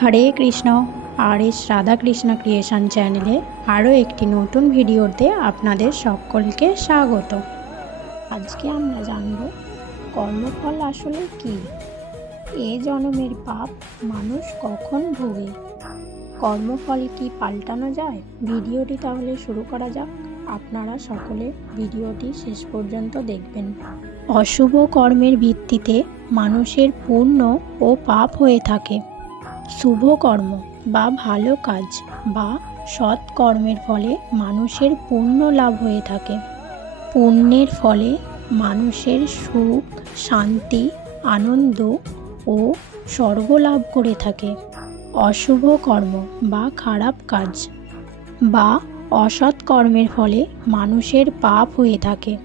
হরে কৃষ্ণ। আর S Radhakrishna creation চ্যানেলে আরও একটি নতুন ভিডিওতে আপনাদের সকলকে স্বাগত। আজকে আমরা জানব কর্মফল আসলে কি, এ জন্মের পাপ মানুষ কখন ভোগে, কর্মফল কি পাল্টানো যায়। ভিডিওটি তাহলে শুরু করা যাক। আপনারা সকলে ভিডিওটি শেষ পর্যন্ত দেখবেন। অশুভ কর্মের ভিত্তিতে মানুষের পুণ্য ও পাপ হয়ে থাকে। শুভ কর্ম বা ভালো কাজ বা সৎ কর্মের ফলে মানুষের পুণ্য লাভ হয়ে থাকে। পুণ্যের ফলে মানুষের সুখ, শান্তি, আনন্দ ও স্বর্গ লাভ করে থাকে। অশুভ কর্ম বা খারাপ কাজ বা অসৎ কর্মের ফলে মানুষের পাপ হয়ে থাকে।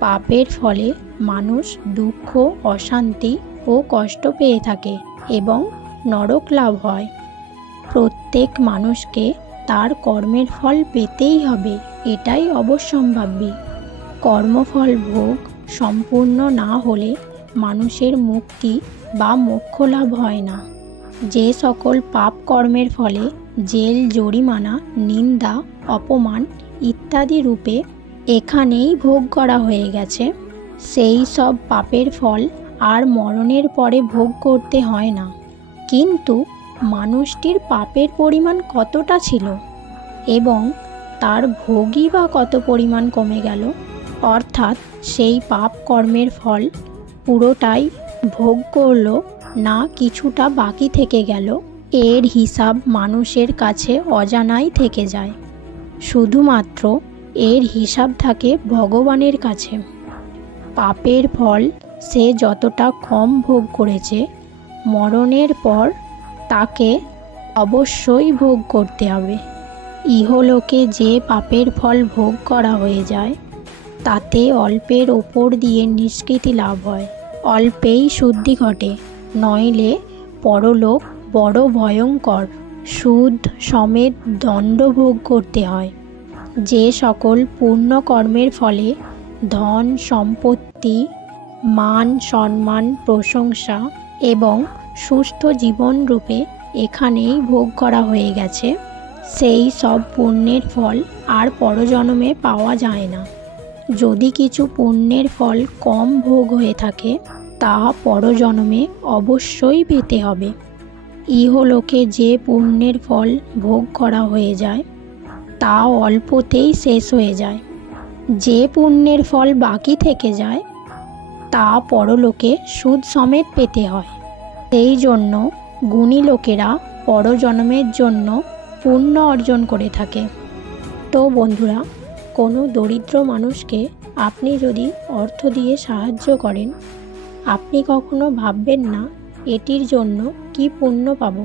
পাপের ফলে মানুষ দুঃখ, অশান্তি ও কষ্ট পেয়ে থাকে এবং নরক লাভ হয়। প্রত্যেক মানুষকে তার কর্মের ফল পেতেই হবে, এটাই অবশ্যম্ভাবী। কর্মফল ভোগ সম্পূর্ণ না হলে মানুষের মুক্তি বা মোক্ষ লাভ হয় না। যে সকল পাপ কর্মের ফলে জেল, জরিমানা, নিন্দা, অপমান ইত্যাদি রূপে এখানেই ভোগ করা হয়ে গেছে, সেই সব পাপের ফল আর মরণের পরে ভোগ করতে হয় না। কিন্তু মানুষটির পাপের পরিমাণ কতটা ছিল এবং তার ভোগই বা কত পরিমাণ কমে গেল, অর্থাৎ সেই পাপ কর্মের ফল পুরোটাই ভোগ করলো না কিছুটা বাকি থেকে গেল, এর হিসাব মানুষের কাছে অজানাই থেকে যায়। শুধুমাত্র এর হিসাব থাকে ভগবানের কাছে। পাপের ফল সে যতটা কম ভোগ করেছে, মরণের পর তাকে অবশ্যই ভোগ করতে হবে। ইহলোকে যে পাপের ফল ভোগ করা হয়ে যায়, তাতে অল্পের ওপর দিয়ে নিষ্কৃতি লাভ হয়, অল্পেই শুদ্ধি ঘটে, নইলে পরলোক বড় ভয়ঙ্কর। সুদ সমেত দণ্ড ভোগ করতে হয়। যে সকল পুণ্য কর্মের ফলে ধন, সম্পত্তি, মান, সম্মান, প্রশংসা এবং সুস্থ জীবনরূপে এখানেই ভোগ করা হয়ে গেছে, সেই সব পুণ্যের ফল আর পরজন্মে পাওয়া যায় না। যদি কিছু পুণ্যের ফল কম ভোগ হয়ে থাকে, তা পরজন্মে অবশ্যই পেতে হবে। ইহলোকে যে পুণ্যের ফল ভোগ করা হয়ে যায়, তা অল্পতেই শেষ হয়ে যায়। যে পুণ্যের ফল বাকি থেকে যায়, তা পরলোকে সুদ সমেত পেতে হয়। সেই জন্য গুণী লোকেরা পরজন্মের জন্য পুণ্য অর্জন করে থাকে। তো বন্ধুরা, কোনো দরিদ্র মানুষকে আপনি যদি অর্থ দিয়ে সাহায্য করেন, আপনি কখনো ভাববেন না এটির জন্য কি পুণ্য পাব।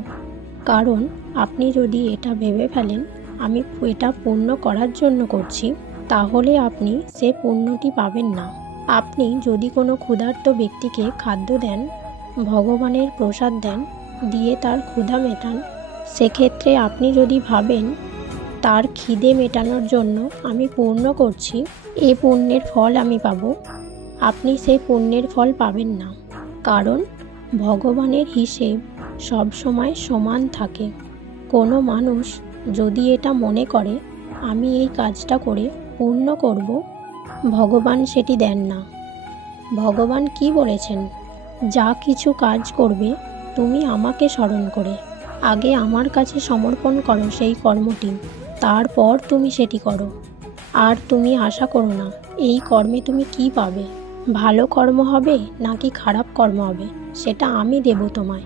কারণ আপনি যদি এটা ভেবে ফেলেন আমি এটা পুণ্য করার জন্য করছি, তাহলে আপনি সে পুণ্যটি পাবেন না। আপনি যদি কোনো ক্ষুধার্ত ব্যক্তিকে খাদ্য দেন, ভগবানের প্রসাদ দেন, দিয়ে তার ক্ষুধা মেটান, সেক্ষেত্রে আপনি যদি ভাবেন তার খিদে মেটানোর জন্য আমি পুণ্য করছি, এ পুণ্যের ফল আমি পাব, আপনি সেই পুণ্যের ফল পাবেন না। কারণ ভগবানের হিসেব সবসময় সমান থাকে। কোনো মানুষ যদি এটা মনে করে আমি এই কাজটা করে পুণ্য করব, ভগবান সেটি দেন না। ভগবান কি বলেছেন? যা কিছু কাজ করবে তুমি আমাকে স্মরণ করে আগে আমার কাছে সমর্পণ করো সেই কর্মটি, তারপর তুমি সেটি করো। আর তুমি আশা করো না এই কর্মে তুমি কি পাবে, ভালো কর্ম হবে নাকি খারাপ কর্ম হবে, সেটা আমি দেব তোমায়।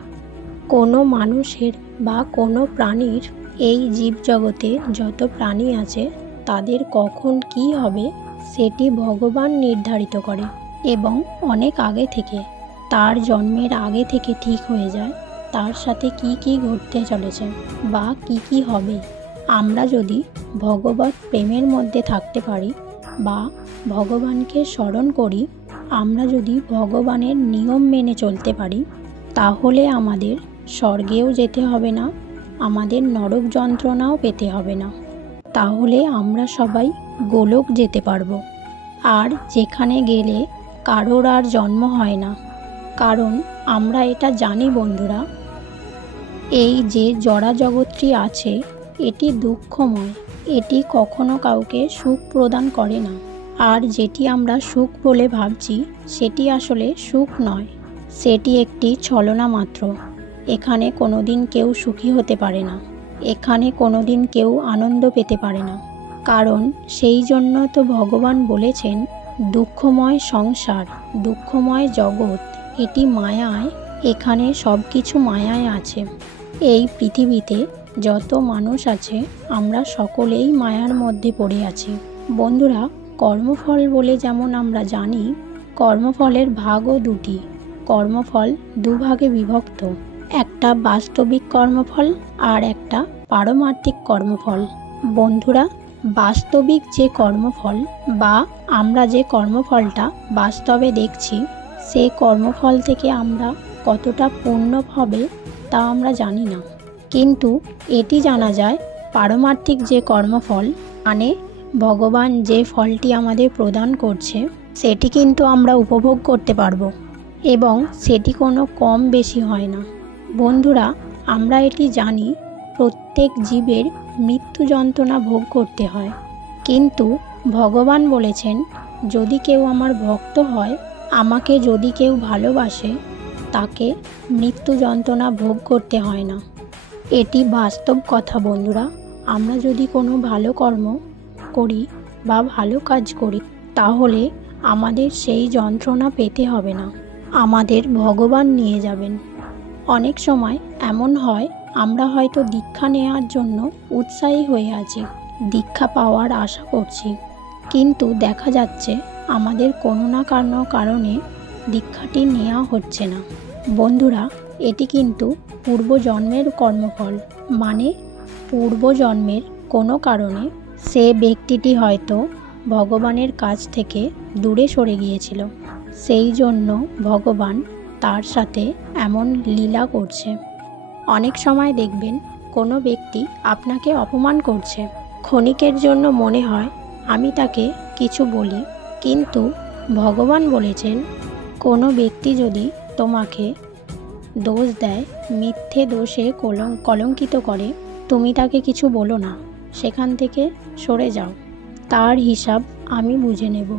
কোনো মানুষের বা কোনো প্রাণীর, এই জীবজগতে যত প্রাণী আছে তাদের কখন কি হবে সেটি ভগবান নির্ধারিত করে এবং অনেক আগে থেকে, তার জন্মের আগে থেকে ঠিক হয়ে যায় তার সাথে কি কি ঘটতে চলেছে বা কি কি হবে। আমরা যদি ভগবত প্রেমের মধ্যে থাকতে পারি বা ভগবানকে স্মরণ করি, আমরা যদি ভগবানের নিয়ম মেনে চলতে পারি, তাহলে আমাদের স্বর্গেও যেতে হবে না, আমাদের নরক যন্ত্রণাও পেতে হবে না। তাহলে আমরা সবাই গোলক যেতে পারবো। আর যেখানে গেলে কারোর আর জন্ম হয় না। কারণ আমরা এটা জানি বন্ধুরা, এই যে জড়া জগৎটি আছে এটি দুঃখময়, এটি কখনো কাউকে সুখ প্রদান করে না। আর যেটি আমরা সুখ বলে ভাবছি সেটি আসলে সুখ নয়, সেটি একটি ছলনা মাত্র। এখানে কোনোদিন কেউ সুখী হতে পারে না, এখানে কোনোদিন কেউ আনন্দ পেতে পারে না। কারণ সেই জন্য তো ভগবান বলেছেন দুঃখময় সংসার, দুঃখময় জগৎ, এটি মায়ায়, এখানে সব কিছু মায়ায় আছে। এই পৃথিবীতে যত মানুষ আছে আমরা সকলেই মায়ার মধ্যে পড়ে আছি। বন্ধুরা, কর্মফল বলে যেমন আমরা জানি, কর্মফলের ভাগও দুটি, কর্মফল দুভাগে বিভক্ত, একটা বাস্তবিক কর্মফল আর একটা পারমার্থিক কর্মফল। বন্ধুরা, বাস্তবিক যে কর্মফল বা আমরা যে কর্মফলটা বাস্তবে দেখছি, সে কর্মফল থেকে আমরা কতটা পূর্ণ হবে তা আমরা জানি না। কিন্তু এটি জানা যায় পারমার্থিক যে কর্মফল, মানে ভগবান যে ফলটি আমাদের প্রদান করছে সেটি কিন্তু আমরা উপভোগ করতে পারবো এবং সেটি কোনো কম বেশি হয় না। বন্ধুরা, আমরা এটি জানি প্রত্যেক জীবের মৃত্যু যন্ত্রণা ভোগ করতে হয়, কিন্তু ভগবান বলেছেন যদি কেউ আমার ভক্ত হয়, আমাকে যদি কেউ ভালোবাসে, তাকে মৃত্যু যন্ত্রণা ভোগ করতে হয় না। এটি বাস্তব কথা। বন্ধুরা, আমরা যদি কোনো ভালো কর্ম করি বা ভালো কাজ করি, তাহলে আমাদের সেই যন্ত্রণা পেতে হবে না, আমাদের ভগবান নিয়ে যাবেন। অনেক সময় এমন হয় আমরা হয়তো দীক্ষা নেওয়ার জন্য উৎসাহী হয়ে আছি, দীক্ষা পাওয়ার আশা করছি, কিন্তু দেখা যাচ্ছে আমাদের কোনো না কোনো কারণে দীক্ষাটি নেওয়া হচ্ছে না। বন্ধুরা, এটি কিন্তু পূর্বজন্মের কর্মফল, মানে পূর্বজন্মের কোনো কারণে সে ব্যক্তিটি হয়তো ভগবানের কাছ থেকে দূরে সরে গিয়েছিল, সেই জন্য ভগবান তার সাথে এমন লীলা করছে। অনেক সময় দেখবেন কোনো ব্যক্তি আপনাকে অপমান করছে, ক্ষণিকের জন্য মনে হয় আমি তাকে কিছু বলি, কিন্তু ভগবান বলেছেন কোনো ব্যক্তি যদি তোমাকে দোষ দেয়, মিথ্যে দোষে কলঙ্কিত করে, তুমি তাকে কিছু বলো না, সেখান থেকে সরে যাও, তার হিসাব আমি বুঝে নেব।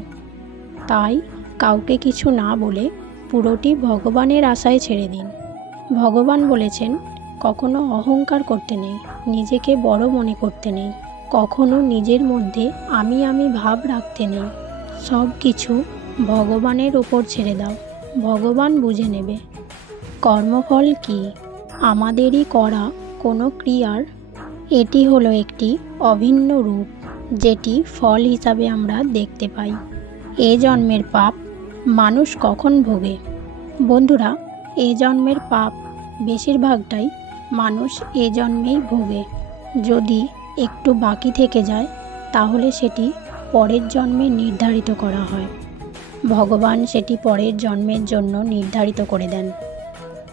তাই কাউকে কিছু না বলে পুরোটি ভগবানের আশায় ছেড়ে দিন। ভগবান বলেছেন কখনো অহংকার করতে নেই, নিজেকে বড় মনে করতে নেই, কখনো নিজের মধ্যে আমি ভাব রাখতে নেই। সব কিছু ভগবানের ওপর ছেড়ে দাও, ভগবান বুঝে নেবে। কর্মফল কি? আমাদেরই করা কোনো ক্রিয়ার এটি হলো একটি অভিন্ন রূপ, যেটি ফল হিসাবে আমরা দেখতে পাই। এ জন্মের পাপ মানুষ কখন ভোগে? বন্ধুরা, এ জন্মের পাপ বেশিরভাগটাই মানুষ এ জন্মেই ভোগে। যদি একটু বাকি থেকে যায় তাহলে সেটি পরের জন্মে নির্ধারিত করা হয়, ভগবান সেটি পরের জন্মের জন্য নির্ধারিত করে দেন।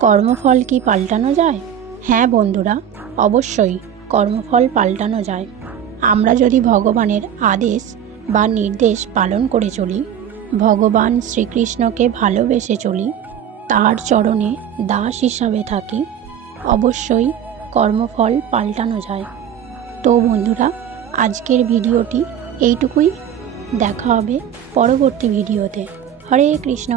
কর্মফল কি পাল্টানো যায়? হ্যাঁ বন্ধুরা, অবশ্যই কর্মফল পাল্টানো যায়। আমরা যদি ভগবানের আদেশ বা নির্দেশ পালন করে চলি, ভগবান শ্রীকৃষ্ণকে ভালোবেসে চলি, তার চরণে দাস হিসাবে থাকি, অবশ্যই কর্মফল পাল্টানো যায়। তো বন্ধুরা, আজকের ভিডিওটি এইটুকুই। দেখা হবে পরবর্তী ভিডিওতে। হরে কৃষ্ণ।